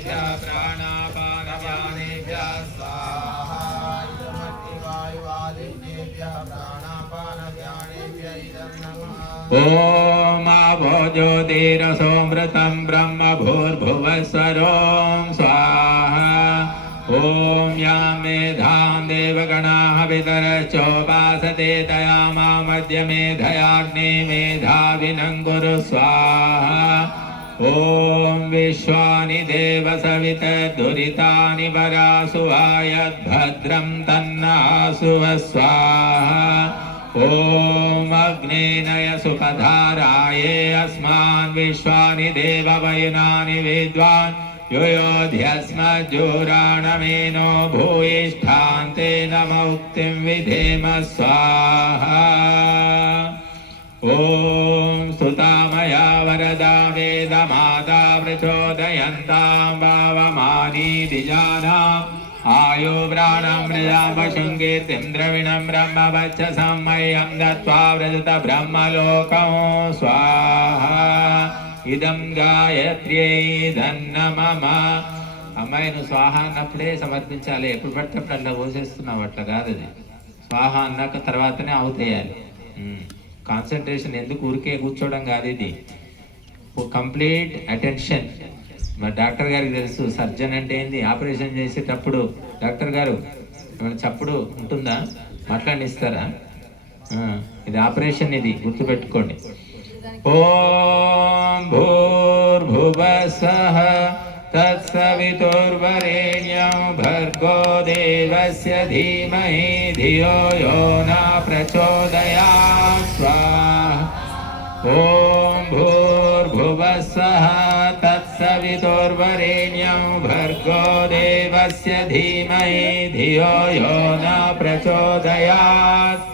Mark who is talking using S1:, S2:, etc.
S1: वायुर्वेदेभ्यः प्राणापानपानेभ्यः स्वाहा
S2: वायुवादिनेभ्यः प्राणापानपानेभ्य इदं नमः
S1: ॐ आभोजोदेरसोमृतं ब्रह्मभूर्भुवस्वरों, स्वाहा। ॐ यां मेधां देवगणाः वितरश्चोपासते तया मामद्य मेधयाग्ने मेधाविनं कुरु स्वाहा। ॐ विश्वानि देव सवितर्दुरितानि वरासु वायद्भद्रं तन्नासुव स्वाहा ॐ अग्नेनय सुखधाराये अस्मान् विश्वानि देववयुनानि विद्वान् युयोध्यस्मज्जोराणमेनो भूयिष्ठान्तेन मौक्तिं विधेम स्वाहा ॐ सुतामया वरदा वेदमाता प्रचोदयन्तां भावमानीदिजानाम् आयो व्राणं मृजामशृङ्गीर्तिं द्रविणं ब्रह्मवच्च सम्मह्यं दत्त्वा व्रजत ब्रह्मलोकं स्वाहा ఇదం గాయత్ర్యై ధన్నమమ అమ్మాయి నువ్వు స్వాహ అన్నప్పుడే సమర్పించాలి ఎప్పుడు పడితే అప్పుడు అట్లా పోసేస్తున్నావు అట్లా కాదు అది స్వాహ అన్నాక తర్వాతనే అవుతాయాలి కాన్సన్ట్రేషన్ ఎందుకు ఊరికే కూర్చోవడం కాదు ఇది కంప్లీట్ అటెన్షన్ మరి డాక్టర్ గారికి తెలుసు సర్జన్ అంటే ఏంది? ఆపరేషన్ చేసేటప్పుడు డాక్టర్ గారు ఏమైనా చప్పుడు ఉంటుందా? మాట్లాడిస్తారా? ఇది ఆపరేషన్ ఇది గుర్తుపెట్టుకోండి. ఓం భూర్భువస్సః తత్సవితుర్వరేణ్యం భర్గో దేవస్య ధీమహి ధియో యో న ప్రచోదయా స్వా ఓ धियो यो न प्रचोदयात्